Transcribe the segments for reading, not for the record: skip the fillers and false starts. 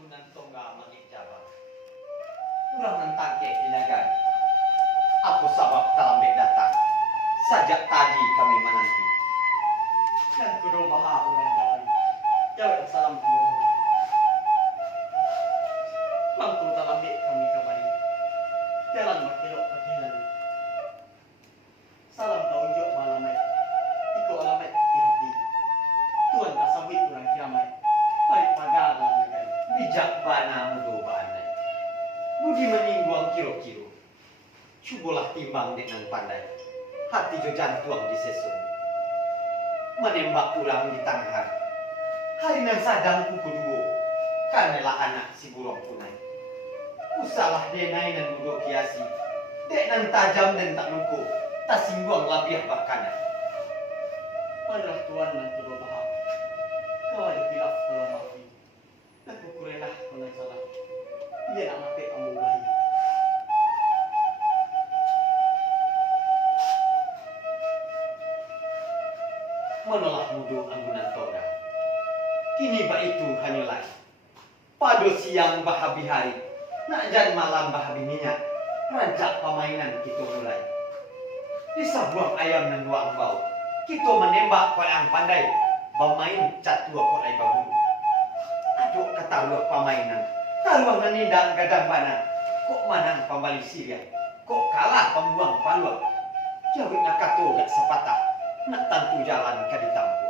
Ambunan tongga mangijaba. Urang nentang ke hinagan. Apa sabab talambek datang? Sajak tadi kami menanti. Dan kudu baha urang jalan. Jawab salam kembali. Mangku talambek kami kembali. Jalan makilok pakilan. Salam taunjuk malamai. Iko alamai di hati. Tuan kasawit urang kiamai. Baik pagalan nagan. Bijak bana mudo banai. Budi meningguang kiro-kiro. Cubolah timbang dengan pandai. Hati jo jantuang di sesun. Menembak urang di tangan. Hari nan sadang kuku duo. Karenalah anak si burung punai. Usalah denai nan mudo kiasi. Dek nan tajam dan tak luku. Tak singguang labiah bakanan. Padahal tuan nan kudo bahak. Kau ada hilaf kalau mafi. Dan kukurelah kalau salah. Ia nak mati kamu bayi. Menolak mudo anggunan tongga. Kini ba itu hanya lain. Pado siang bahabi hari. Nak jan malam bahabi minyak. Rancak permainan kita mulai. Bisa buang ayam dan dua ambau. Kita menembak orang pandai. Bermain cat dua korai babu. Aduk kata luak permainan. Taruang menindak gadang bana. Kok manang pembali Syria. Kok kalah pembuang paluang. Jawab nak kato gak sepatah. Nak tantu jalan ke ditampu.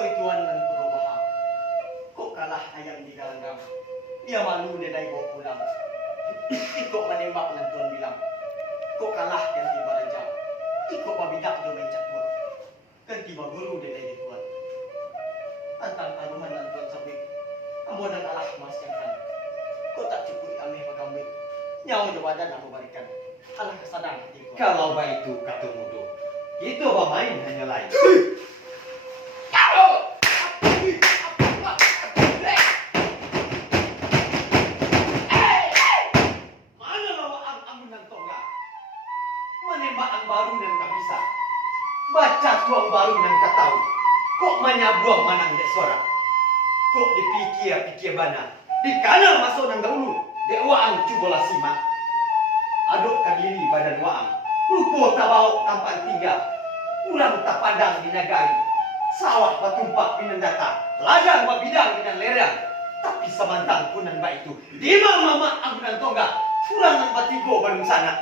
Oi tuan dan perubahan. Kok kalah ayam di galanggam. Dia malu dia naik bawa pulang. Ikut menembak dan tuan bilang. Kok kalah yang tiba raja. Ikut pabidak dia main catur. Kan tiba guru dia naik tuan. Tantang taruhan dan tuan sabik. Kamu dan kalah mas kan. Kok tak cukup amih pagamit. Nyawa dia badan aku berikan. Alah kesadang hati tuan. Kalau baik itu kata mudo. Itu bermain hanya lain. Mana lawan ambunan tongga? Menembak ang baru dan kabisa. Baca tuang baru dan katau. Kok menyabuang manang dek sorak. Kok dipikir-pikir bana. Di kanan masuk nang dahulu. Dek waang cubolah simak. Aduk kadiri badan waang. Rupo tak bau tampan tinggal. Urang tak pandang di negari. Sawah patumpak pinendata. Ladang babidang dengan lerang. Tapi semantang punan baik itu. Dima mama ambunan tongga. Surang nang batigo bandung sana.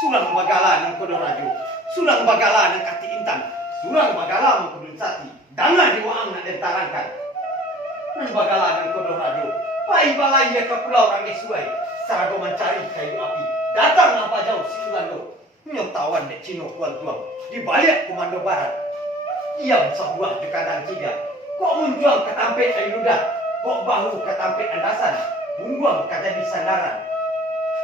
Surang bagala nang kodo rajo. Surang bagala nang kati intan. Surang bagala nang kodo sati. Danga di waang nak dentarangkan. Nang bagala nang kodo rajo. Pai balai ya ke pulau Rangai Suai. Sarago mencari kayu api. Datang apa jauh si Ulando. Nyotawan dek Cino kuan tuang. Di balik komando barat. Diam sebuah di kandang ciga. Kok munjuang ketampek air ludah. Kok bahu ketampek andasan. Bungguang kata di sandaran.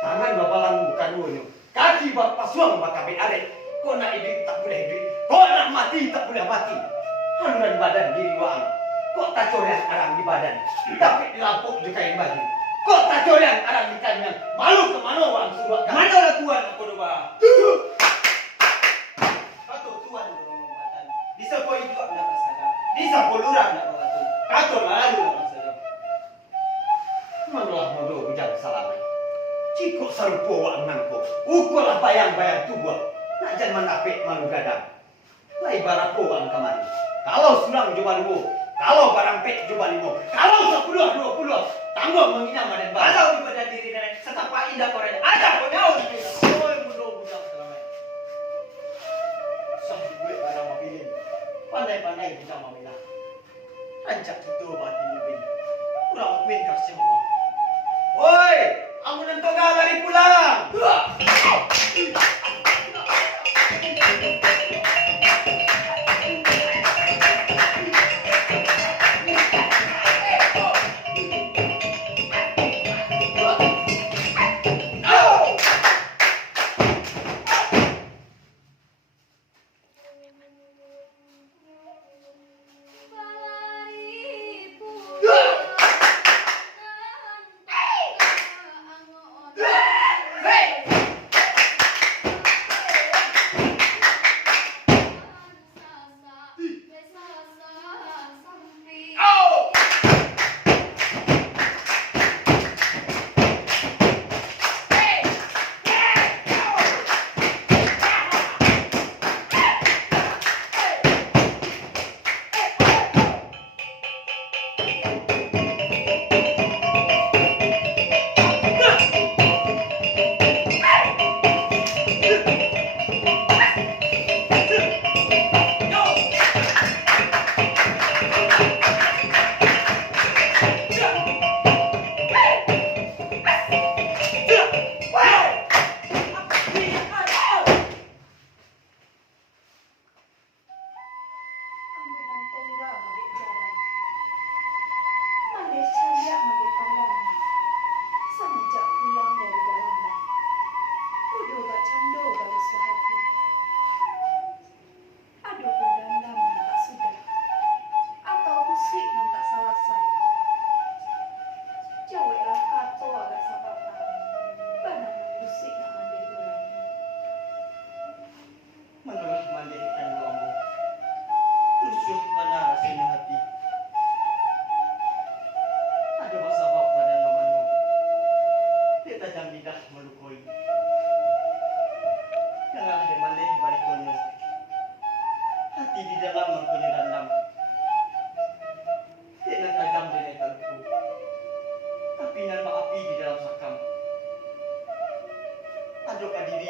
Tangan babalang bukan wonyo. Kaki bak pasuang bakabe arek. Kok nak hidup tak boleh hidup. Kok nak mati tak boleh mati. Haluran badan diri waang. Kok tak corean arang di badan. Tapi dilampuk di kain baju. Kok tak corean arang di kanyang. Malu kemana waang suruh. Mana lah tuan aku doa. Katu tuan dorong lompatan. Di sepoi juga nak saja. Di sepuluran nak batu. Katu lalu nak saja. Manulah modo bujang salamai. Cikok sarupo waang nangko. Ukulah bayang-bayang tubuh. Nak jangan menapik malu gadang. Lai barako waang kemari. Kalau surang coba dulu. Kalau barang pek coba limo. Kalau 10-20. Tanggung menginam dan barang. Kalau di badan diri nenek. Setapa indah korek. Ada penyau. Oi mudo bujang salamai. Sampai gue barang mapilin. Pandai-pandai bujang mamilah. Rancak itu batin lebih. Kurang mungkin kasih Allah. Woi, ambunan tongga lari pulang.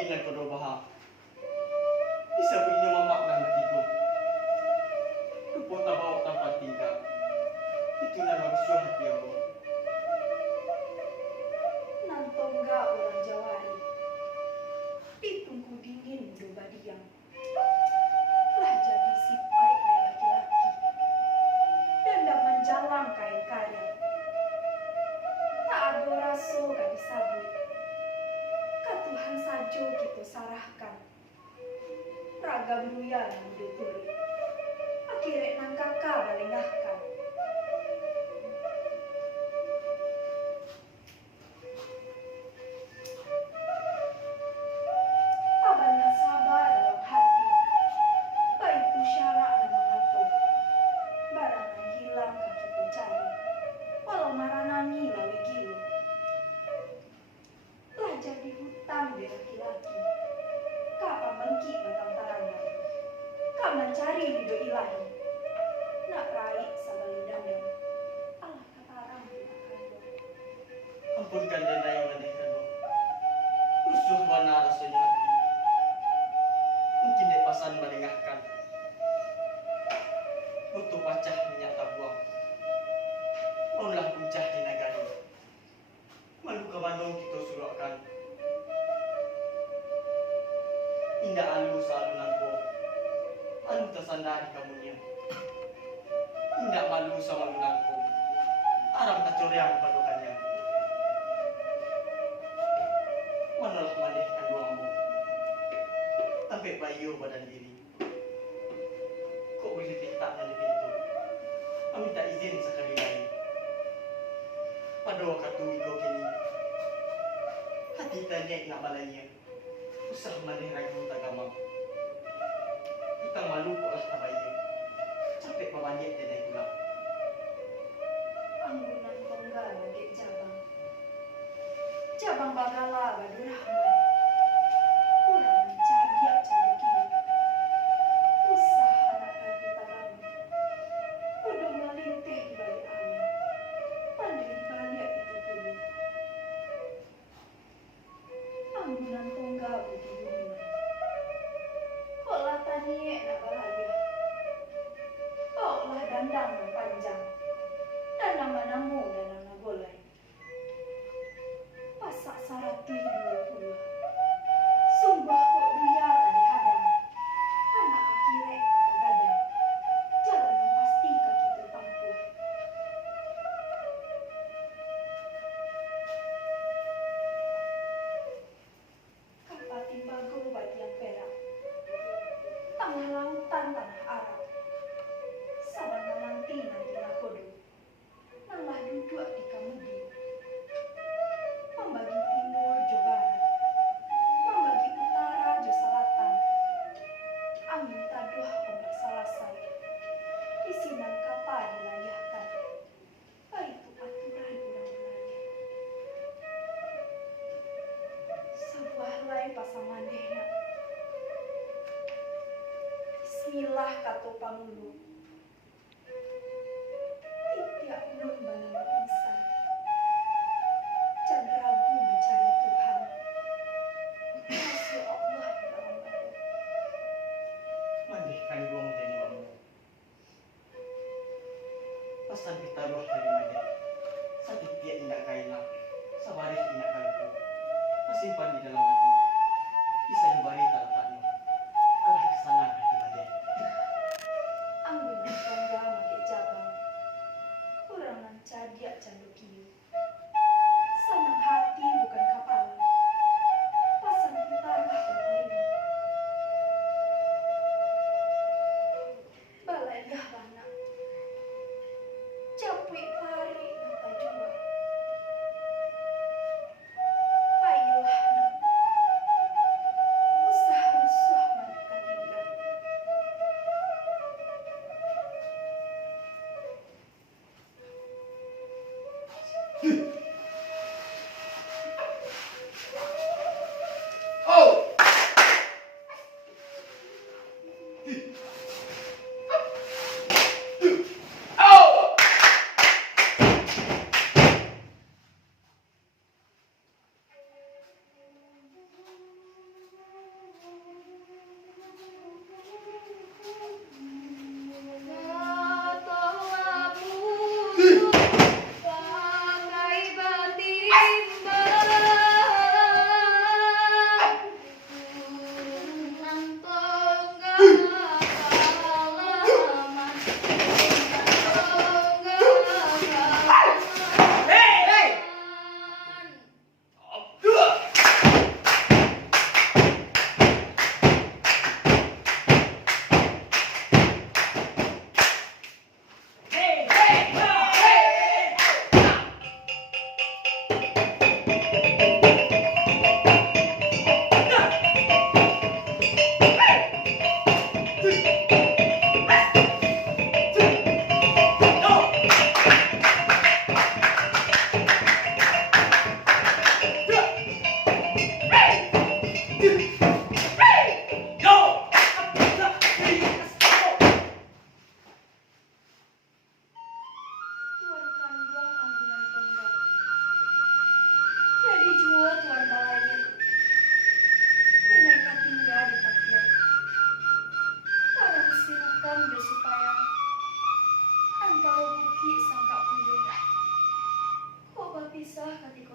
ingat ko baha. Bisa punya mamak nang hatiku. Lupa tak bawa tempat tinggal. Itulah manusia hati aku. Nantongga orang Jawari. Pitungku dingin doba diam. Telah jadi sipai dari laki-laki. Dan dah menjalang kain karyang. Tak ada raso gak disabut. Tuhan sajo kita sarahkan. Raga beruya yang duturi. Akhirnya nang kakak balengahkan. Pabannya sabar dalam hati. Baik tu syarak dan mengatur. Barang yang hilang kan kita cari. Walau maranangi lawi gilo. Telah jadi hutang di laki-laki. Kapa mengki batang taranya. Kau mencari ridho ilahi. Nak raih sabali dandang. Allah katarang dimakan. Ampunkan dana yang manehkan lo. Rusuh mana rasanya hati. Mungkin dia pasan melengahkan. Untuk pacah minyak tabuang. Maulah puncah di nagari. Malu ke Bandung kita suruhkan. Indah alu salunanku. Alu tersandar di kamunya. Indah malu sama lunanku. Aram kacoriang padukannya. Manalah manehkan doamu. Sampai bayu badan diri. Kok boleh letaknya di pintu? Minta izin sekali lagi. Pada waktu itu kini. Hati tanya nak balanya. Usah maneh ragu tak gamang. Utang malu kok lah tabaya. Capek pamanyak dan naik pulang. Anggunan tongga bagi jabang. Jabang bagala badu rahman. Kurang mencadiak cari kiri. Usah anak ragu tagamu. Kudu melintih di balik awan. Pandai di balik itu dulu. Anggunan tongga bagi dunia. Kok lah tanya nak balaya. Kok lah dandang yang panjang. Dan nama-namu dan nama golai. Pasak syarat tui 20. Sumpah kok dia tak dihadang. Anak akhirnya kata gadai. Jalan yang pasti ke kita tampuh. Kapal timbago batian perak. Tengah lautan tanah Arab. Saban nanti nakodo. Nanglah duduk di kamudi. Membagi timur jo barat. Membagi utara jo selatan. Angin taduh ombak salasai. Isinan kapal dilayahkan. Itu aturan ulang belanja. Sebuah lay pasangan dehna. Bismillah kata pamulu. Tiap nun banang insan. Jangan ragu mencari Tuhan. Masya Allah di dalam badan. Manehkan gua menjadi wamu. Pasan kita roh dari maneh. Sakit dia indah kailah. Sabarih indah kalku. Pasimpan di dalam hati. Bisa dibari talakannya. Allah kesana hati maneh. Anggun tongga make jabang. Kurangan cadiak candukiu. Senang hati bukan kapal. Pasang kita lah ini. Balayah banyak. Capek pari napa jua. Payulah nak.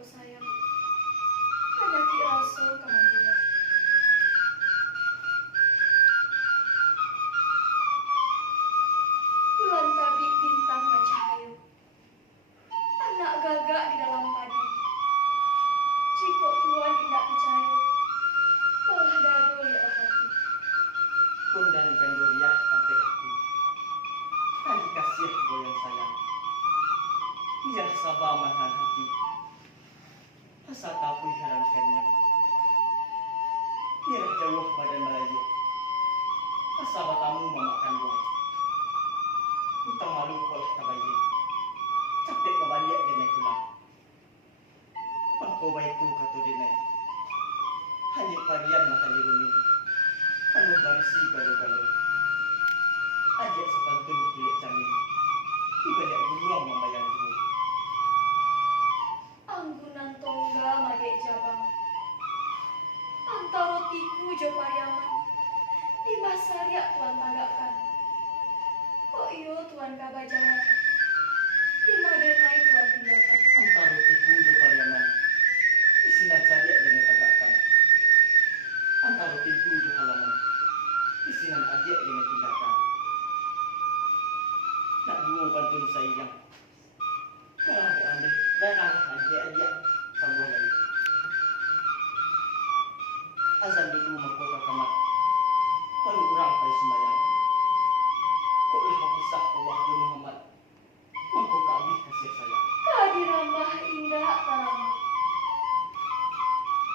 sayang. Hanya ki raso kemampuan. Bulan tabik bintang bercahayu. Anak gagak di dalam padi. Jika Tuhan tidak percaya, balah dadu lihat hati. Kundan gandoriah sampai hati. Tali kasih goyang sayang. Biar sabah mahan hati. Asa kapui harankannya. Biar jauh badan Melayu. Asa batamu memakan buah. Utang malu kolah kabayi. Capek kebalik denai pulang. Mangko baitu katu denai. Hanya varian mata lirumi. Penuh barisi galuh-galuh. Ajak sepantun kulit camin. Di balik gunung membayang dulu. Anggunan tongga magek jabang. Antaro tiku jo pariaman. Di masarya Tuan tagakkan. Kok iyo Tuan kabajalan. Di madenai Tuan tinggalkan. Antara tiku jo pariaman. Isinan sadiak dengan tagakkan. Antara pintu jo halaman. Isinan ajak dengan tinggalkan. Nak buo pantun sayang. Kalau anda darah ajak sambung lagi. Azan dulu mengkoka kamat. Lalu orang pai sembayang. Kok lepas kisah Allah Muhammad. Mengkoka abih kasih sayang. Kadirambah indah tarambah.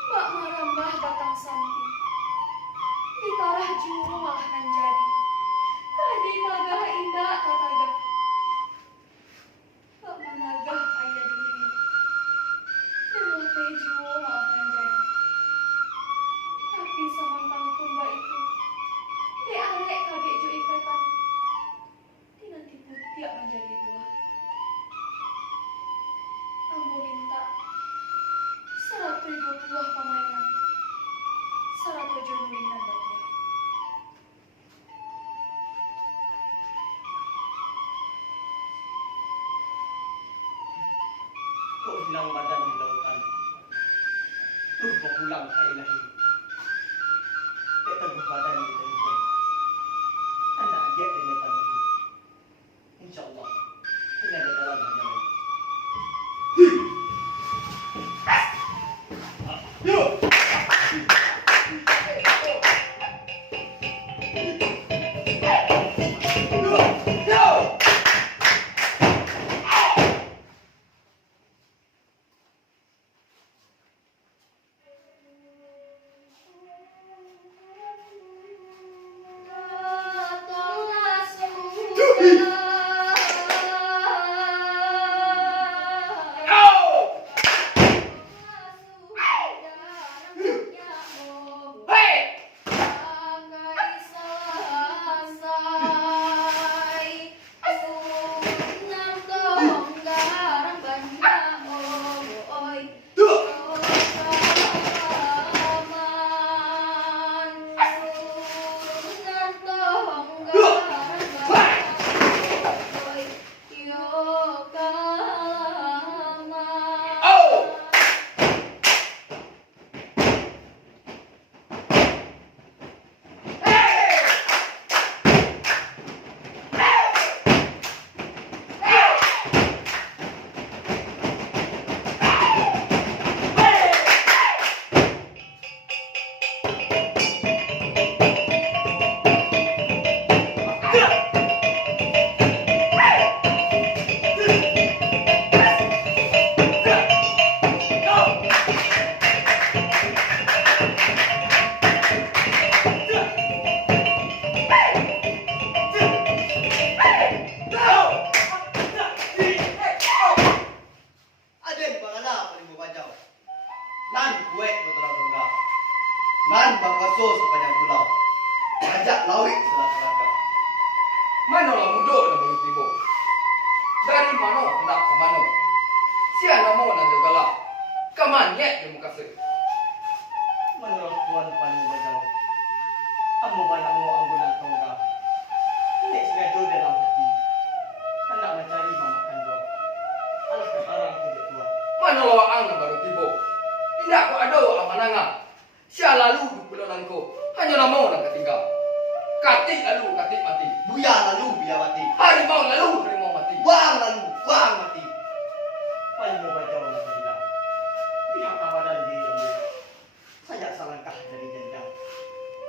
Mak marambah batang santi. Di tarah juru malah nan jadi. Kadi nagah indah tanaga. Mak managah ayah dirinya. Dewa teh juru malah nan jadi. Tapi samantang tumba itu. De arek kabek jo ikatan. Di nanti putiak menjadi buah. Ambo minta 120 pamainan. 107 nulinan batuan. Kok hilang badan di lautan. Tuh kau pulang ke ilahi. Teguh badan di teriak. Anda ajak dengan tanah ini. InsyaAllah. Tenaga dalam hanya lain. Yuk! Nan bakaso sepanjang pulau. Ajak lawik selaka-selaka. Mana lah muduk nak baru tiba. Dari mana hendak ke mana? Siapa mau nak jogala? Kaman ye di muka se. Menurut Tuan Panu Bajau. Amu banamu anggunan tongga. Ini sengaja dalam hati. Hendak mencari memakan buah. Alah ketarang tidak Tuan. Mana lah ang nak baru tibo. Indah ko ado ang mananga. Siya lalu di pulau nangko. Hanya namo nang ketinggal. Kati lalu kati mati. Buya lalu buya mati. Harimau lalu harimau mati. Wang lalu wang mati. Paling mau baca orang bilang. Pihak badan diri kamu. Saya selangkah dari jenjang.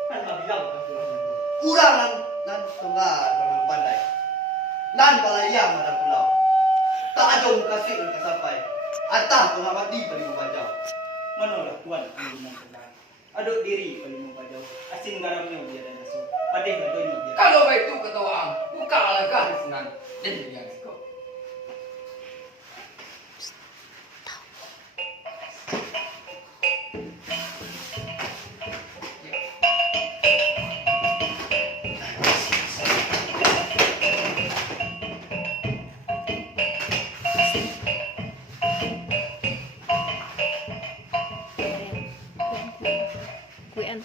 Kan tak bilang kan tulang itu. Kurang nan tunggal orang pandai. Nan balayang ada pulau. Tak ada muka sih mereka sampai. Atah tengah mati paling mau baca. Menolak tuan pilihan tengah. Aduk diri paling mempajau. Asin garamnya dia dan aso. Padeh ngadonya dia. Kalau baik itu ketuaan, buka alangkah di senan. Dan dia kau. Quý ăn.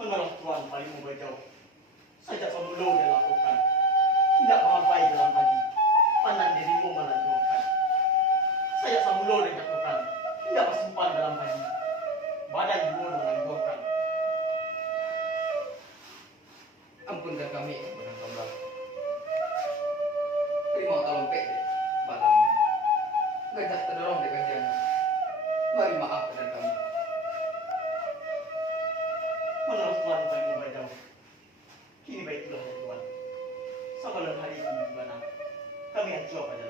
Menolak Tuhan paling mau baca. Sajak semula dia lakukan. Tidak mampai dalam pagi. Panan dirimu melanjutkan. Sajak semula dia lakukan. Tidak bersimpan dalam pagi. Badan dirimu melanjutkan. Ampunkan kami kepada kembali. Terima tolong pek balangnya. Gajah terdorong di kajiannya. Beri maaf kepada kami. Menolak Tuhan paling mau baca. Kini baiklah ya Tuhan. Sebelum hari ini di mana kami hancur pada